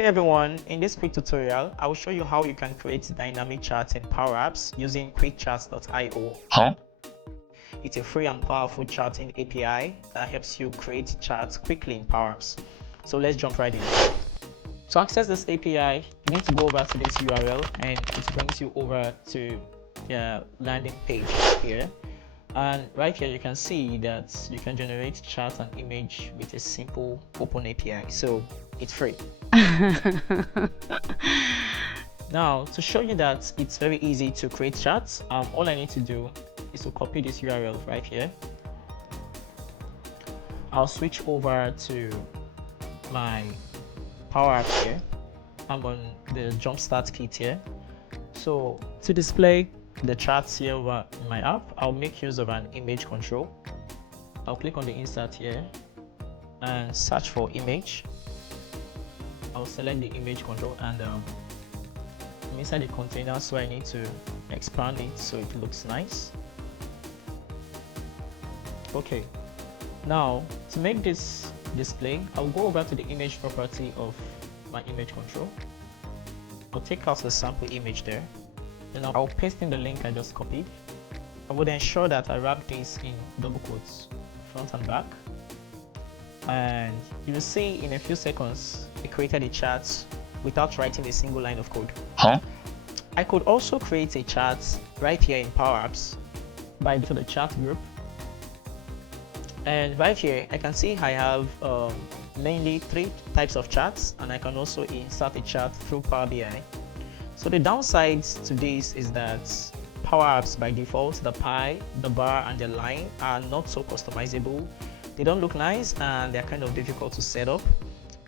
Hey everyone, in this quick tutorial, I will show you how you can create dynamic charts in PowerApps using quickcharts.io. It's a free and powerful charting API that helps you create charts quickly in PowerApps. So let's jump right in. To access this API, you need to go over to this URL and it brings you over to the landing page here. And right here you can see that you can generate chart and image with a simple open API, so it's free. Now, to show you that it's very easy to create charts, all I need to do is to copy this URL right here. I'll switch over to my PowerApps here. I'm on the Jumpstart kit here. So to display the charts here over my app, I'll make use of an image control. I'll click on the insert here and search for image. I'll select the image control and I'm inside the container, so I need to expand it so it looks nice. Okay, now to make this display, I'll go over to the image property of my image control. I'll take out the sample image there. Then I'll paste in the link I just copied. I would ensure that I wrap this in double quotes, front and back. And you will see in a few seconds, it created a chart without writing a single line of code. I could also create a chart right here in PowerApps by to the chart group. And right here, I can see I have mainly 3 types of charts, and I can also insert a chart through Power BI. So the downside to this is that PowerApps by default, the pie, the bar, and the line are not so customizable. They don't look nice and they're kind of difficult to set up.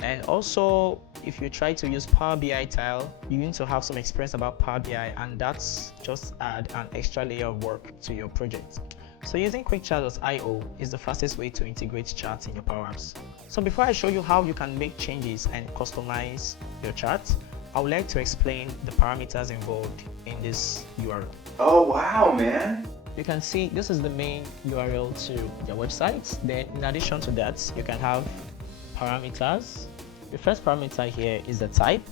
And also, if you try to use Power BI tile, you need to have some experience about Power BI, and that's just add an extra layer of work to your project. So using quickcharts.io is the fastest way to integrate charts in your PowerApps. So before I show you how you can make changes and customize your charts, I would like to explain the parameters involved in this URL. Oh wow, man! You can see this is the main URL to your website. Then in addition to that, you can have parameters. The first parameter here is the type,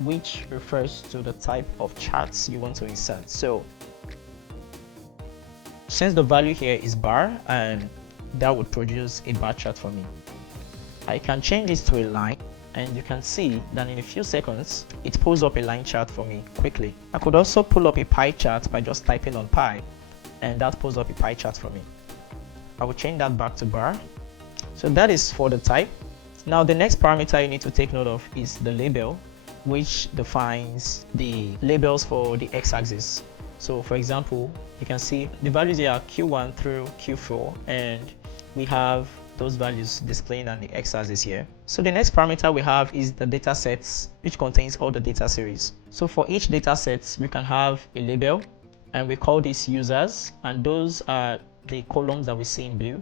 which refers to the type of charts you want to insert. So since the value here is bar, and that would produce a bar chart for me, I can change this to a line. And you can see that in a few seconds, it pulls up a line chart for me quickly. I could also pull up a pie chart by just typing on pie, and that pulls up a pie chart for me. I will change that back to bar. So that is for the type. Now the next parameter you need to take note of is the label, which defines the labels for the x-axis. So for example, you can see the values here are Q1 through Q4, and we have those values displaying on the x-axis here. So the next parameter we have is the data sets, which contains all the data series. So for each data set, we can have a label, and we call these users, and those are the columns that we see in blue.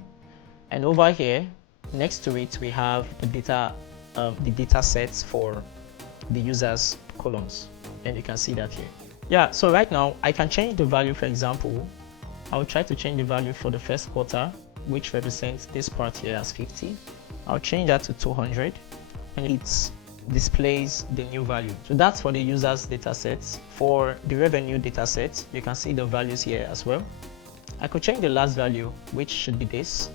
And over here, next to it, we have the data sets for the users columns, and you can see that here. Yeah, so right now I can change the value. For example, I'll try to change the value for the first quarter, which represents this part here as 50. I'll change that to 200, and it displays the new value. So that's for the users data sets. For the revenue data set, you can see the values here as well. I could change the last value, which should be this,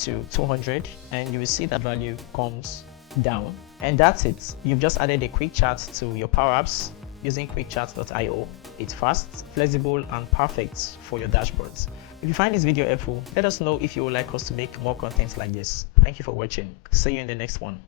to 200, and you will see that value comes down. And that's it. You've just added a quick chart to your PowerApps using quickcharts.io. It's fast, flexible, and perfect for your dashboards. If you find this video helpful, let us know if you would like us to make more content like this. Thank you for watching. See you in the next one.